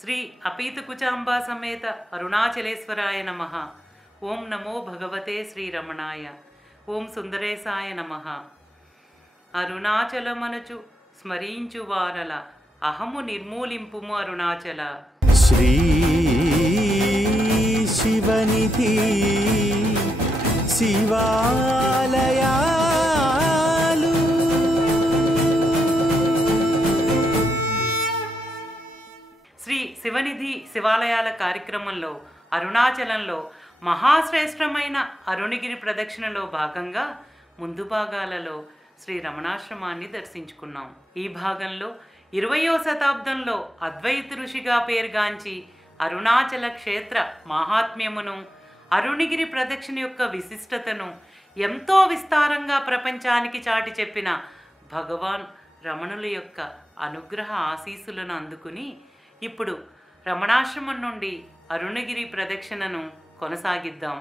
శ్రీ అపీతకుచాంబా సమేత అరుణాచలేశ్వరాయ నమః. ఓం నమో భగవతే శ్రీరమణాయ. ఓం సుందరేశాయ నమః. అరుణాచలమనుచు స్మరించు వారల అహము నిర్మూలింపుము అరుణాచల. శ్రీ శివనిధి శివాలయాలు శ్రీ శివనిధి శివాలయాల కార్యక్రమంలో అరుణాచలంలో మహాశ్రేష్టమైన అరుణగిరి ప్రదక్షిణలో భాగంగా ముందు భాగాలలో శ్రీ రమణాశ్రమాన్ని దర్శించుకున్నాం. ఈ భాగంలో 20వ శతాబ్దంలో అద్వైత ఋషిగా పేరుగాంచి అరుణాచల క్షేత్ర మహాత్మ్యమును, అరుణగిరి ప్రదక్షిణ యొక్క విశిష్టతను ఎంతో విస్తారంగా ప్రపంచానికి చాటి చెప్పిన భగవాన్ రమణుల యొక్క అనుగ్రహ ఆశీస్సులను అందుకుని ఇప్పుడు రమణాశ్రమం నుండి అరుణగిరి ప్రదక్షిణను కొనసాగిద్దాం.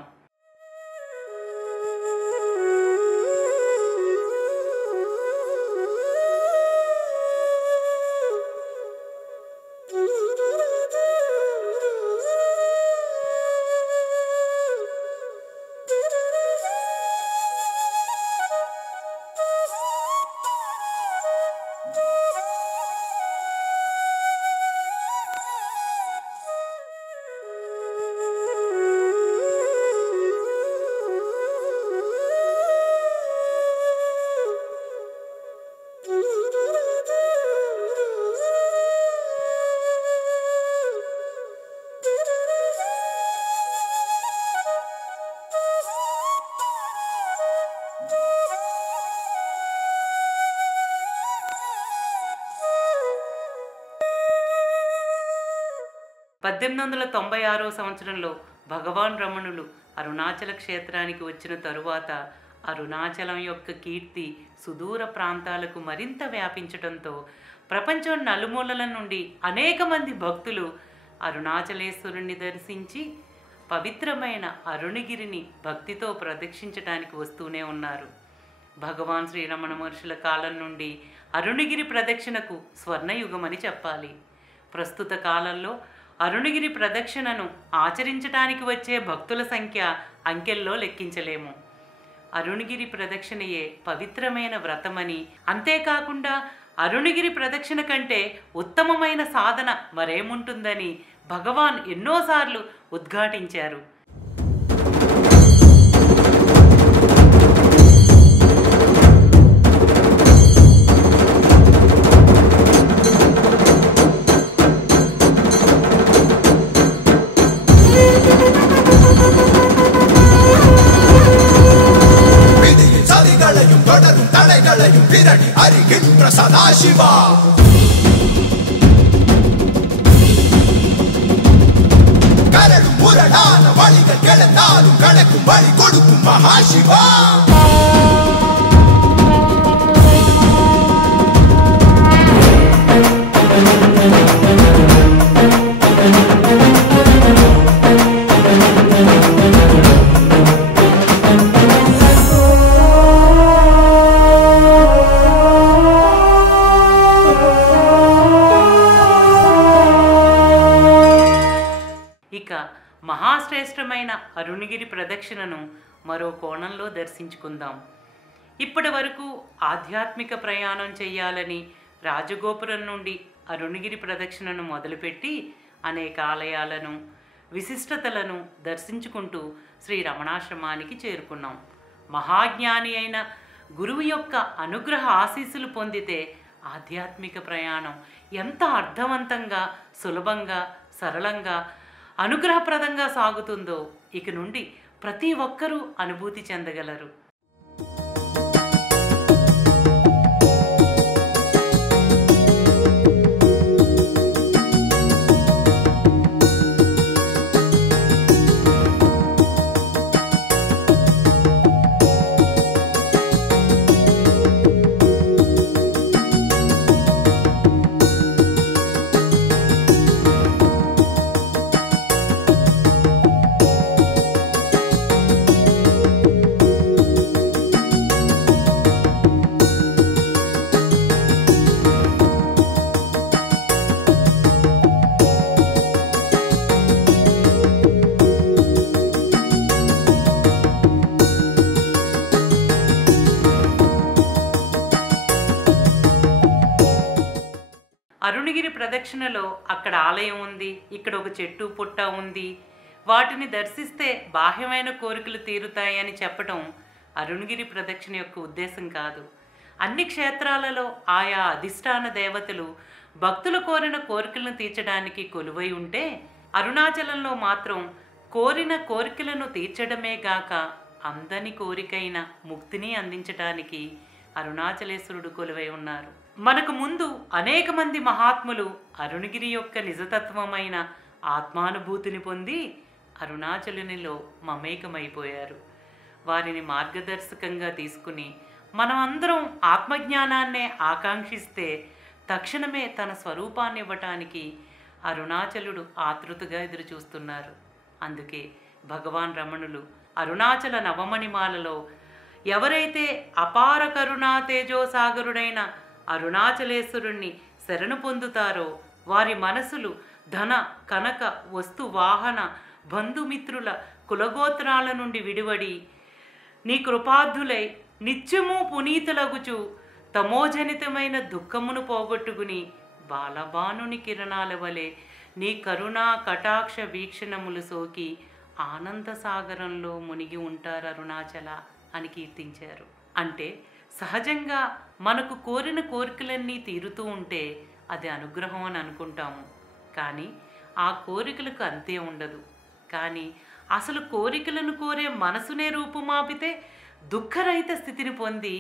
సంవత్సరంలో భగవాన్ రమణులు అరుణాచల క్షేత్రానికి వచ్చిన తరువాత అరుణాచలం యొక్క కీర్తి సుదూర ప్రాంతాలకు మరింత వ్యాపించడంతో ప్రపంచం నలుమూలల నుండి అనేక మంది భక్తులు అరుణాచలేశ్వరుణ్ణి దర్శించి పవిత్రమైన అరుణగిరిని భక్తితో ప్రదక్షించడానికి వస్తూనే ఉన్నారు. భగవాన్ శ్రీరమణ మహర్షుల కాలం నుండి అరుణగిరి ప్రదక్షిణకు స్వర్ణయుగమని చెప్పాలి. ప్రస్తుత కాలంలో అరుణగిరి ప్రదక్షిణను ఆచరించడానికి వచ్చే భక్తుల సంఖ్య అంకెల్లో లెక్కించలేము. అరుణగిరి ప్రదక్షిణయే పవిత్రమైన వ్రతమని, అంతేకాకుండా అరుణగిరి ప్రదక్షిణ కంటే ఉత్తమమైన సాధన మరేముంటుందని భగవాన్ ఎన్నోసార్లు ఉద్ఘాటించారు. సదాశివా కరడు మురడాన వళిగ కెళతాను కడకు బలి కొడుకు మహాశివా. మహాశ్రేష్టమైన అరుణగిరి ప్రదక్షిణను మరో కోణంలో దర్శించుకుందాం. ఇప్పటి వరకు ఆధ్యాత్మిక ప్రయాణం చేయాలని రాజగోపురం నుండి అరుణగిరి ప్రదక్షిణను మొదలుపెట్టి అనేక ఆలయాలను, విశిష్టతలను దర్శించుకుంటూ శ్రీ రమణాశ్రమానికి చేరుకున్నాం. మహాజ్ఞాని అయిన గురువు యొక్క అనుగ్రహ ఆశీస్సులు పొందితే ఆధ్యాత్మిక ప్రయాణం ఎంత అర్థవంతంగా, సులభంగా, సరళంగా, అనుగ్రహప్రదంగా సాగుతుందో ఇక నుండి ప్రతి ఒక్కరూ అనుభూతి చెందగలరు. అరుణగిరి ప్రదక్షిణలో అక్కడ ఆలయం ఉంది, ఇక్కడ ఒక చెట్టు పుట్ట ఉంది, వాటిని దర్శిస్తే బాహ్యమైన కోరికలు తీరుతాయి అని చెప్పటం అరుణగిరి ప్రదక్షిణ యొక్క ఉద్దేశం కాదు. అన్ని క్షేత్రాలలో ఆయా అధిష్టాన దేవతలు భక్తులు కోరిన కోరికలను తీర్చడానికి కొలువై ఉంటే, అరుణాచలంలో మాత్రం కోరిన కోరికలను తీర్చడమే గాక అందని కోరికైన ముక్తిని అందించడానికి అరుణాచలేశ్వరుడు కొలువై ఉన్నారు. మనకు ముందు అనేక మంది మహాత్ములు అరుణగిరి యొక్క నిజతత్వమైన ఆత్మానుభూతిని పొంది అరుణాచలునిలో మమేకమైపోయారు. వారిని మార్గదర్శకంగా తీసుకుని మనమందరం ఆత్మజ్ఞానాన్నే ఆకాంక్షిస్తే తక్షణమే తన స్వరూపాన్ని ఇవ్వటానికి అరుణాచలుడు ఆతృతగా ఎదురుచూస్తున్నారు. అందుకే భగవాన్ రమణులు అరుణాచల నవమణిమాలలో ఎవరైతే అపార కరుణా తేజోసాగరుడైన అరుణాచలేశ్వరుణ్ణి శరణు పొందుతారో వారి మనసులు ధన కనక వస్తు వాహన బంధుమిత్రుల కులగోత్రాల నుండి విడివడి నీ కృపార్థులై నిత్యము పునీతులగుచు తమోజనితమైన దుఃఖమును పోగొట్టుకుని బాలబానుని కిరణాల వలె నీ కరుణా కటాక్ష వీక్షణములు సోకి ఆనంద సాగరంలో మునిగి ఉంటారు అరుణాచల అని కీర్తించారు. అంటే సహజంగా మనకు కోరిన కోరికలన్నీ తీరుతూ ఉంటే అది అనుగ్రహం అని అనుకుంటాము. కానీ ఆ కోరికలకు అంతే ఉండదు. కానీ అసలు కోరికలను కోరే మనసునే రూపుమాపితే దుఃఖరహిత స్థితిని పొంది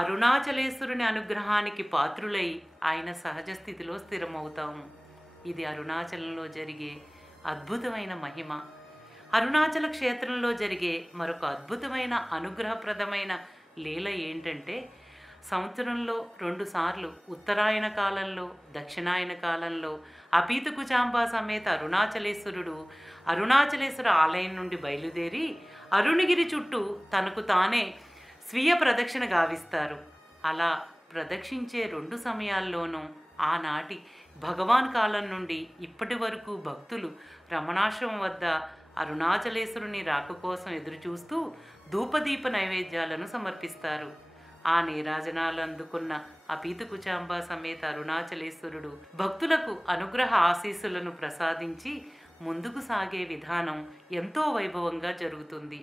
అరుణాచలేశ్వరుని అనుగ్రహానికి పాత్రులై ఆయన సహజ స్థితిలో స్థిరమవుతాము. ఇది అరుణాచలంలో జరిగే అద్భుతమైన మహిమ. అరుణాచల క్షేత్రంలో జరిగే మరొక అద్భుతమైన అనుగ్రహప్రదమైన లీల ఏంటంటే, సంవత్సరంలో 2 సార్లు ఉత్తరాయణ కాలంలో దక్షిణాయన కాలంలో అపీతకుచాంబా సమేత అరుణాచలేశ్వరుడు అరుణాచలేశ్వర ఆలయం నుండి బయలుదేరి అరుణగిరి చుట్టూ తనకు తానే స్వీయ ప్రదక్షిణ గావిస్తారు. అలా ప్రదక్షించే 2 సమయాల్లోనూ ఆనాటి భగవాన్ కాలం నుండి ఇప్పటి వరకు భక్తులు రమణాశ్రమం వద్ద అరుణాచలేశ్వరుని రాక కోసం ఎదురుచూస్తూ ధూపదీప నైవేద్యాలను సమర్పిస్తారు. ఆ నీరాజనాలు అందుకున్న అపీతకుచాంబా సమేత అరుణాచలేశ్వరుడు భక్తులకు అనుగ్రహ ఆశీస్సులను ప్రసాదించి ముందుకు సాగే విధానం ఎంతో వైభవంగా జరుగుతుంది.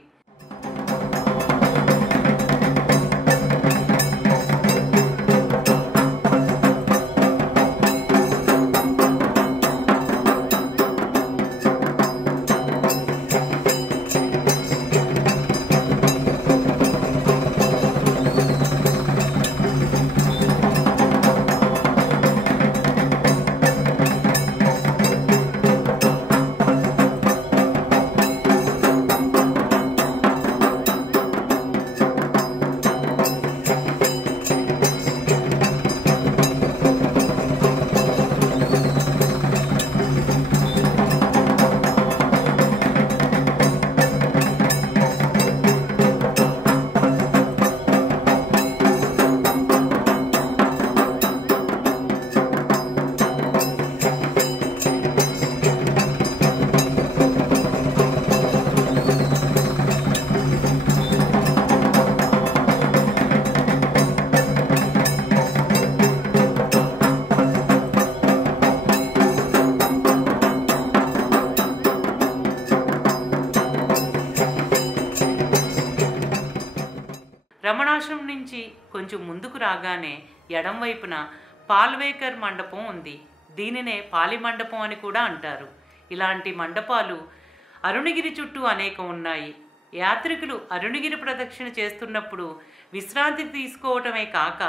రమణాశ్రమం నుంచి కొంచెం ముందుకు రాగానే ఎడం వైపున పాల్వేకర్ మండపం ఉంది. దీనినే పాలి మండపం అని కూడా అంటారు. ఇలాంటి మండపాలు అరుణగిరి చుట్టూ అనేకం ఉన్నాయి. యాత్రికులు అరుణగిరి ప్రదక్షిణ చేస్తున్నప్పుడు విశ్రాంతి తీసుకోవటమే కాక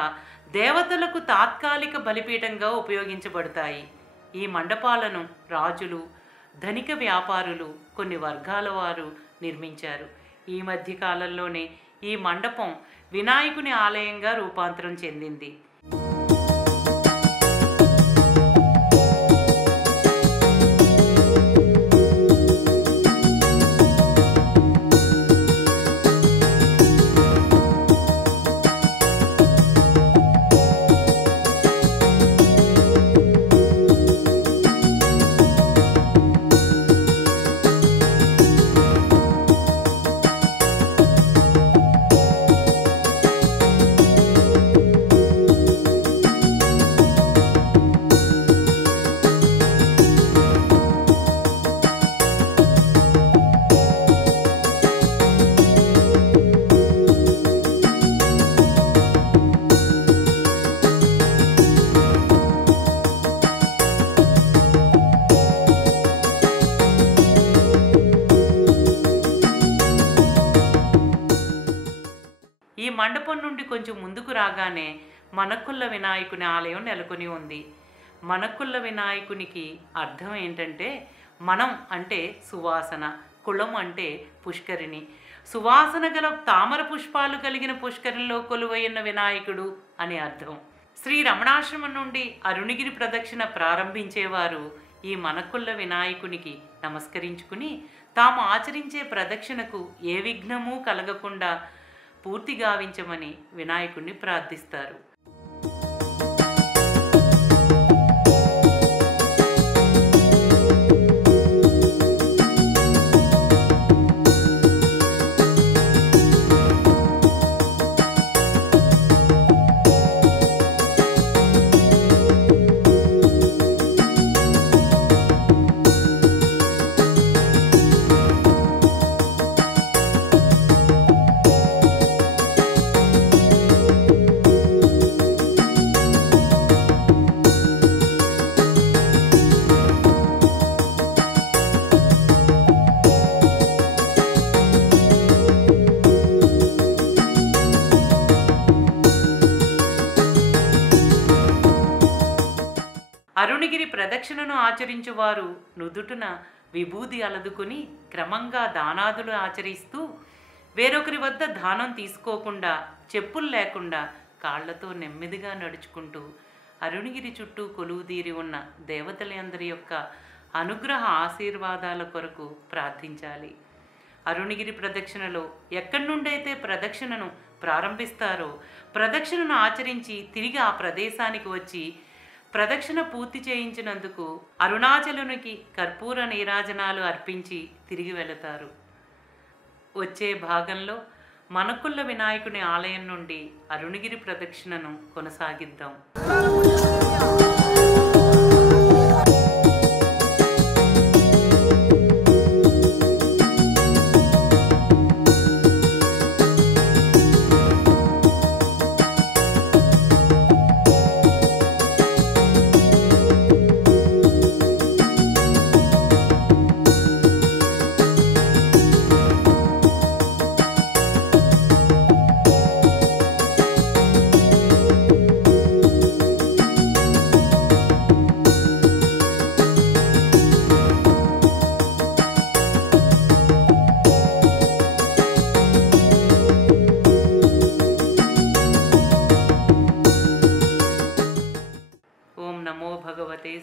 దేవతలకు తాత్కాలిక బలిపీఠంగా ఉపయోగించబడతాయి. ఈ మండపాలను రాజులు, ధనిక వ్యాపారులు, కొన్ని వర్గాల వారు నిర్మించారు. ఈ మధ్య కాలంలోనే ఈ మండపం వినాయకుని ఆలయంగా రూపాంతరం చెందింది. ఈ మండపం నుండి కొంచెం ముందుకు రాగానే మనకుల్ల వినాయకుని ఆలయం నెలకొని ఉంది. మనకుల్ల వినాయకునికి అర్థం ఏంటంటే మనం అంటే సువాసన, కులం అంటే పుష్కరిణి. సువాసన గల తామర పుష్పాలు కలిగిన పుష్కరిణిలో కొలువైన వినాయకుడు అని అర్థం. శ్రీ రమణాశ్రమం నుండి అరుణగిరి ప్రదక్షిణ ప్రారంభించేవారు ఈ మనకుల్ల వినాయకునికి నమస్కరించుకుని తాము ఆచరించే ప్రదక్షిణకు ఏ విఘ్నమూ కలగకుండా పూర్తి గావించమని వినాయకుడిని ప్రార్థిస్తారు. అరుణగిరి ప్రదక్షిణను ఆచరించువారు నుదుటున విభూది అలదుకుని క్రమంగా దానాదులు ఆచరిస్తూ వేరొకరి వద్ద దానం తీసుకోకుండా చెప్పులు లేకుండా కాళ్లతో నెమ్మదిగా నడుచుకుంటూ అరుణగిరి చుట్టూ కొలువుదీరి ఉన్న దేవతలందరి యొక్క అనుగ్రహ ఆశీర్వాదాల కొరకు ప్రార్థించాలి. అరుణగిరి ప్రదక్షిణలో ఎక్కడి నుండైతే ప్రదక్షిణను ప్రారంభిస్తారో ప్రదక్షిణను ఆచరించి తిరిగి ఆ ప్రదేశానికి వచ్చి ప్రదక్షిణ పూర్తి చేయించినందుకు అరుణాచలునికి కర్పూర నీరాజనాలు అర్పించి తిరిగి వెళతారు. వచ్చే భాగంలో మనకుల్ల వినాయకుని ఆలయం నుండి అరుణగిరి ప్రదక్షిణను కొనసాగిద్దాం.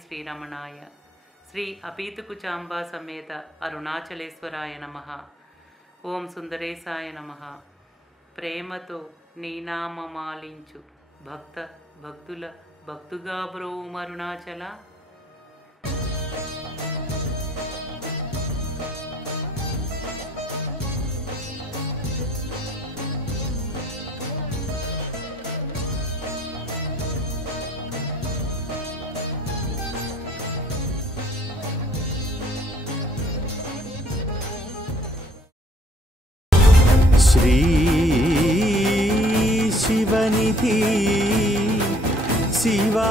శ్రీరమణాయ శ్రీ అపీతుకుచాంబా సమేత అరుణాచలేశ్వరాయ నమః. ఓం సుందరేశాయ నమః. ప్రేమతో నీ నామమాలించు భక్తుల భక్తుగా బ్రోవు అరుణాచల. శ్రీ శివనిధి శివా